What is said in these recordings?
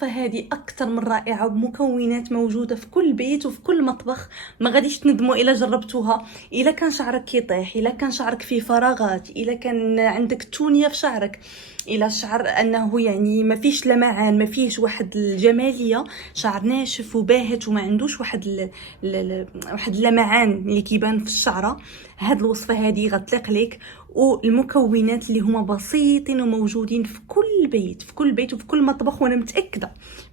فهذه اكثر من رائعه بمكونات موجوده في كل بيت وفي كل مطبخ. ما غاديش تندموا الا جربتوها. الا كان شعرك كيطيح، الا كان شعرك فيه فراغات، الا كان عندك تونيه في شعرك، الا شعر انه يعني ما فيش لمعان، ما فيش واحد الجماليه، شعر ناشف وباهت وما عندوش واحد اللمعان اللي كيبان في الشعره، هاد الوصفه هذه غتليق لك. والمكونات اللي هما بسيطين وموجودين في كل بيت، في كل بيت وفي كل مطبخ. وانا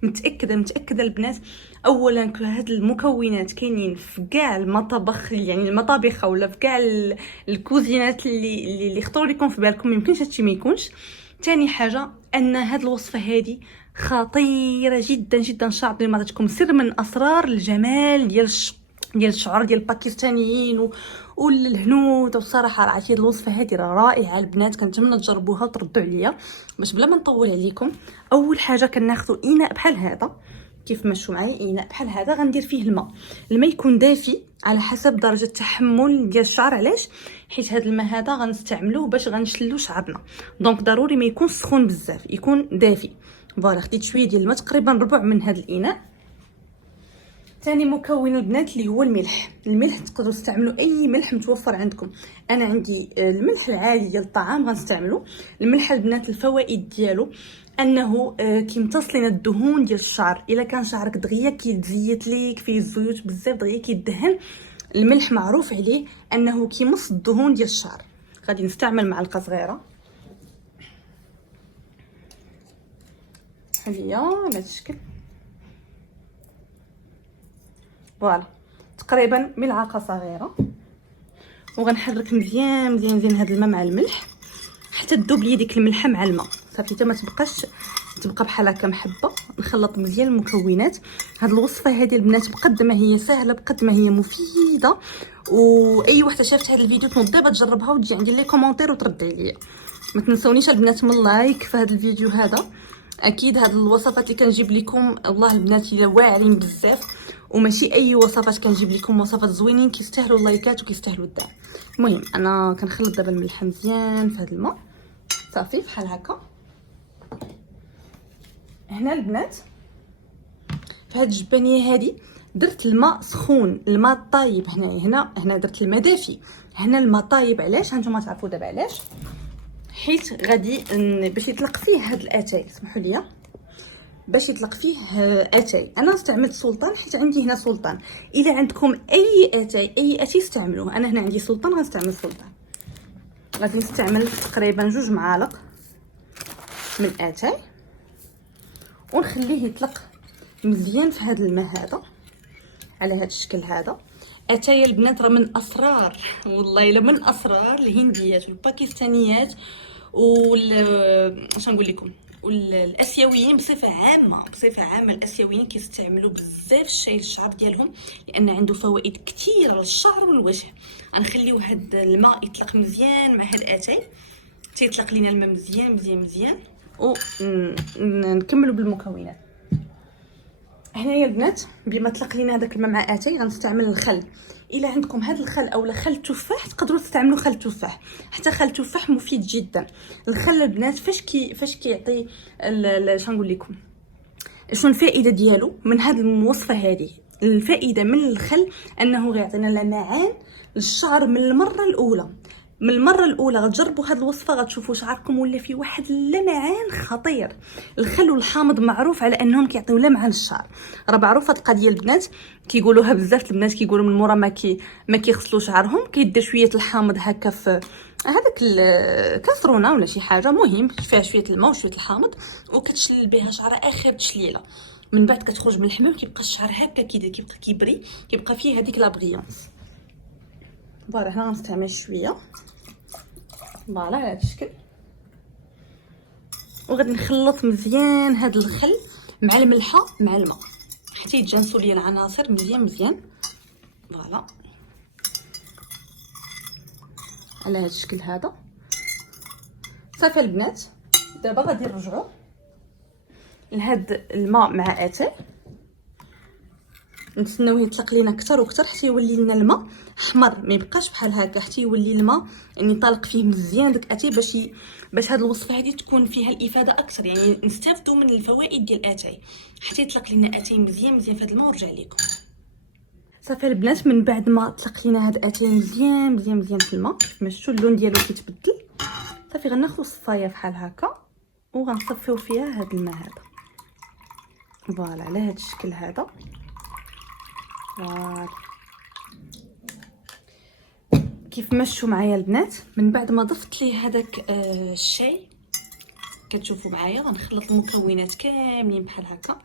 متاكده البنات، اولا هاد المكونات كاينين في كاع المطابخ، يعني المطابخ ولا في كاع الكوزينات اللي خطروا لكم في بالكم، يمكنش هادشي ما يكونش. تاني حاجه ان هاد الوصفه هذه خطيره جدا جدا. شعري ما عطيتكم سر من اسرار الجمال ديال الشعر ديال الباكستانيين والهنود. والصراحه راه هاد الوصفه هذه رائعه البنات، كنتمنى تجربوها وتردوا عليا. باش بلا ما نطول عليكم، اول حاجه كناخذوا اناء بحال هذا، كيف ما شفتوا معايا اناء بحال هذا، غندير فيه الماء يكون دافي على حسب درجه التحمل ديال الشعر. علاش؟ حيت هذا الماء هذا غنستعملوه باش غنشلو شعرنا، دونك ضروري ما يكون سخون بزاف، يكون دافي. فوالا خديت شويه ديال الماء، تقريبا ربع من هذا الاناء. ثاني مكون البنات اللي هو الملح تقدروا تستعملوا اي ملح متوفر عندكم. انا عندي الملح العادي ديال الطعام غنستعملو. الملح البنات الفوائد ديالو انه كيمتص لنا الدهون ديال الشعر. الا كان شعرك دغيا كيتزيت ليك فيه الزيوت بزاف، دغيا كيدهن، الملح معروف عليه انه كيمص الدهون ديال الشعر. غادي نستعمل معلقه صغيره هي على هذا الشكل. فوالا تقريبا ملعقه صغيره، وغنحرك مزيان هذا الماء مع الملح حتى تذوب لي ديك الملحه مع الماء. صافي حتى ما تبقى بحال هكا محبه. نخلط مزيان المكونات. هاد الوصفه هذه البنات بقد ما هي سهله بقد ما هي مفيده، واي وحده شافت هذا الفيديو تنوض دابا تجربها وتجي عندي لي كومونتير وترد عليا. ما تنسونيش البنات من اللايك في هذا الفيديو هذا. اكيد هاد الوصفات اللي كنجيب لكم والله البنات الا واعرين بزاف، وماشي اي وصفات كنجيب لكم، وصفات زوينين كيستاهلوا اللايكات وكيستاهلوا الدعم. المهم انا كنخلط دابا الملح مزيان في هذا الماء. صافي بحال هكا. هنا البنات في هاد الجبانيه هادي درت الماء سخون، الماء طايب. هنا درت الماء دافي، هنا الماء طايب. علاش؟ هانتوما تعرفوا دابا علاش. حيت غادي باش يطلق فيه هاد الاتاي، سمحوا لي، باش يطلق فيه اتاي. انا استعملت سلطان حيت عندي هنا سلطان. اذا عندكم اي اتاي استعملوه. انا هنا عندي سلطان، غنستعمل سلطان. غادي نستعمل تقريبا 2 معالق من اتاي، ونخليه يطلق مزيان في هذا الماء هذا على هذا الشكل هذا. اتاي البنات راه من اسرار، والله الا من اسرار الهنديات والباكستانيات اش نقول لكم، والاسيويين بصفه عامه الاسيويين كيستعملوا بزاف الشاي للشعر ديالهم، لان عنده فوائد كثيره للشعر والوجه. غنخليو هاد الماء يطلق مزيان مع هاد الاتاي، تيطلق لينا الماء مزيان ونكملوا بالمكونات. هنايا البنات بما طلق لينا هذاك الماء مع اتاي غنستعمل الخل. الا عندكم هذا الخل اولا خل التفاح تقدروا تستعملوا خل التفاح، حتى خل التفاح مفيد جدا. الخل البنات فاش كيعطي شنقول لكم شنو الفائده ديالو من هذه الوصفه هذه. الفائده من الخل انه غيعطينا لمعان للشعر من المره الاولى غتجربوا هذه الوصفه غتشوفوا شعركم ولا فيه واحد اللمعان خطير. الخل والحامض معروف على انهم كيعطيو لمعان للشعر، راه معروفه القضيه البنات، كيقولوها بزاف البنات، كيقولوا من مورا ما كيغسلوا شعرهم كيدير شويه الحامض هكا في هذاك الكاسرونه ولا شي حاجه، مهم فيها شويه الماء وشويه الحامض، وكتشلل بها شعر اخر تشليله. من بعد كتخرج من الحمام كيبقى الشعر هكا كيبقى كيبري، كيبقى فيه هذيك لابغيونس. فوالا هنا غنستعمل شويه فوالا على هذا الشكل، وغادي نخلط مزيان هذا الخل مع الملحه مع الماء حتى يتجانسوا ليا العناصر مزيان. فوالا على هذا الشكل هذا. صافي البنات دابا غادي نرجعوا لهاد الماء مع اتاي. نتسناوه يطلق لينا اكثر واكثر حتى يولي لنا الماء احمر، ما يبقاش بحال هكا، حتى يولي الماء يعني طالق فيه مزيان داك اتاي باش هاد الوصفه هذه تكون فيها الافاده اكثر، يعني نستافدوا من الفوائد ديال الاتاي حتى يطلق لنا اتاي مزيان في هاد الماء ونرجع لكم. صافي البنات، من بعد ما طلق لينا هاد اتاي مزيان في الماء، كيف ما شفتوا اللون ديالو كيتبدل، صافي غناخذ صفايه بحال هكا وغنصفيو فيها هاد الماء هذا فوالا على هاد الشكل هذا. فوالا كيف ما شفتوا معايا البنات، من بعد ما ضفت ليه هذاك الشاي كتشوفوا معايا غنخلط المكونات كاملين بحال هكا.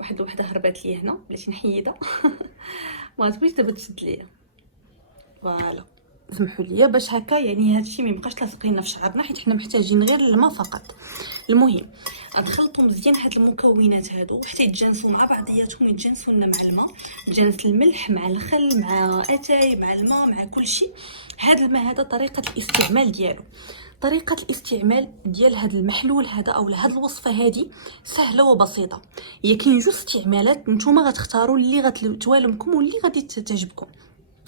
واحد الوحده هربات لي هنا بلاتي نحيدها ما تبغيش دابا تشد ليا. فوالا سمحوا لي باش هكا يعني هادشي ما يبقاش لاصق لينا في شعرنا، حيت حنا محتاجين غير الماء فقط. المهم غنخلطوا مزيان هاد المكونات هادو حتى يتجانسوا مع بعضياتهم، يتجانسوا لنا مع الماء، تجانس الملح مع الخل مع اتاي مع الماء مع كل شيء. هذا الماء هذا طريقه الاستعمال ديالو، طريقه الاستعمال ديال هذا المحلول هذا او هذه الوصفه هذه سهله وبسيطه. هي كاين جوج استعمالات نتوما غتختاروا اللي غتوالمكم واللي غادي تعجبكم.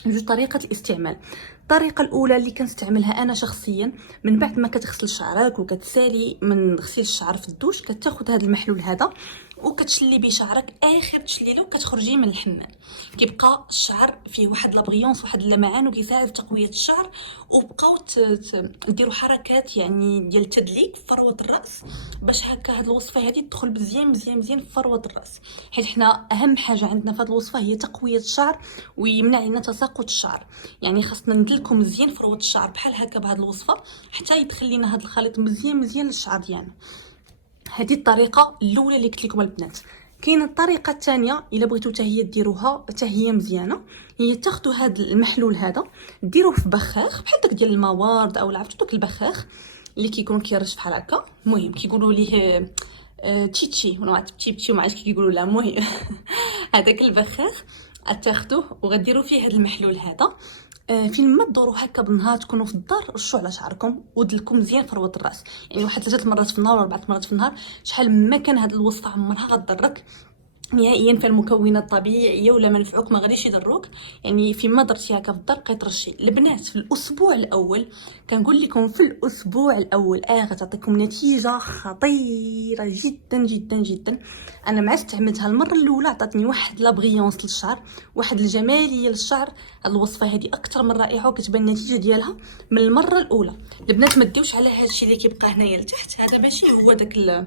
جوج طريقه الاستعمال. الطريقه الاولى اللي كنستعملها انا شخصيا، من بعد ما كتغسل شعرك وكتسالي من غسيل الشعر في الدوش، كتاخذ هذا المحلول هذا وكتشلي به شعرك اخر تشليله وكتخرجي من الحمام. كيبقى الشعر فيه واحد لابغيونس واحد اللمعان وكيساعد في تقويه الشعر. وبقاو ديروا حركات يعني ديال التدليك في فروه الراس باش هكا هاد الوصفه هذه تدخل مزيان في فروه الراس، حيت حنا اهم حاجه عندنا في هاد الوصفه هي تقويه الشعر ويمنع لنا تساقط الشعر. يعني خاصنا ندلكم مزيان فروه الشعر بحال هكا بهاد الوصفه حتى يدخل لنا هاد الخليط مزيان للشعر ديالنا. هذه الطريقه الاولى اللي قلت لكم البنات. كاينه الطريقه الثانيه الا بغيتو حتى هي ديروها حتى هي مزيانه، هي تاخذوا هذا المحلول هذا ديروه في بخاخ بحال داك ديال الموارد او عرفتوا داك البخاخ اللي كيكون كيرش بحال هكا. المهم كيقولوا ليه تشيتشي ولا تشيبتشي ما عرفتش كيقولوا لا. المهم هذاك البخاخ تاخذوه وغديروا فيه هذا المحلول هذا. فين ما تدوروا هكا بالنهار تكونوا في الدار رشوا على شعركم ودلكم مزيان فروه الراس، يعني واحد 3 مرات في النهار ولا 4 مرات في النهار. شحال ما كان هذه الوصفه عمرها غضرك نهائيا، في المكونات طبيعيه ولا منفعوك ما غاديش يضروك. يعني فيما درتي هكا في الدار كترشي. البنات في الاسبوع الاول كنقول لكم في الاسبوع الاول غتعطيكم نتيجه خطيره جدا. انا مع استعملتها المره الاولى عطاتني واحد لابغيونس للشعر، واحد الجماليه للشعر. هاد الوصفه هذه اكثر من رائعه وكتبان النتيجه ديالها من المره الاولى. البنات ما ديوش على هادشي اللي كيبقى هنايا لتحت، هذا ماشي هو داك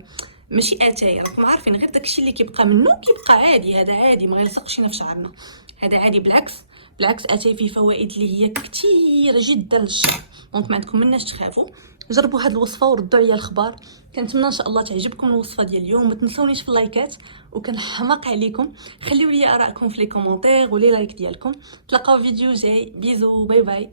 ماشي اتاي، راكم عارفين غير داكشي اللي كيبقى منه كيبقى عادي، هذا عادي ما يلصقش في شعرنا، هذا عادي. بالعكس اتاي فيه فوائد اللي هي كثيره جدا للشعر، دونك ما عندكم مناش تخافوا. جربوا هذه الوصفه وردوا عليا الخبار. كنتمنى ان شاء الله تعجبكم الوصفه ديال اليوم. ما تنسونيش في اللايكات وكنحماق عليكم، خليوا لي ارائكم في لي كومونتير ولي لايك ديالكم. تلقاو فيديو جاي، بيزو باي باي.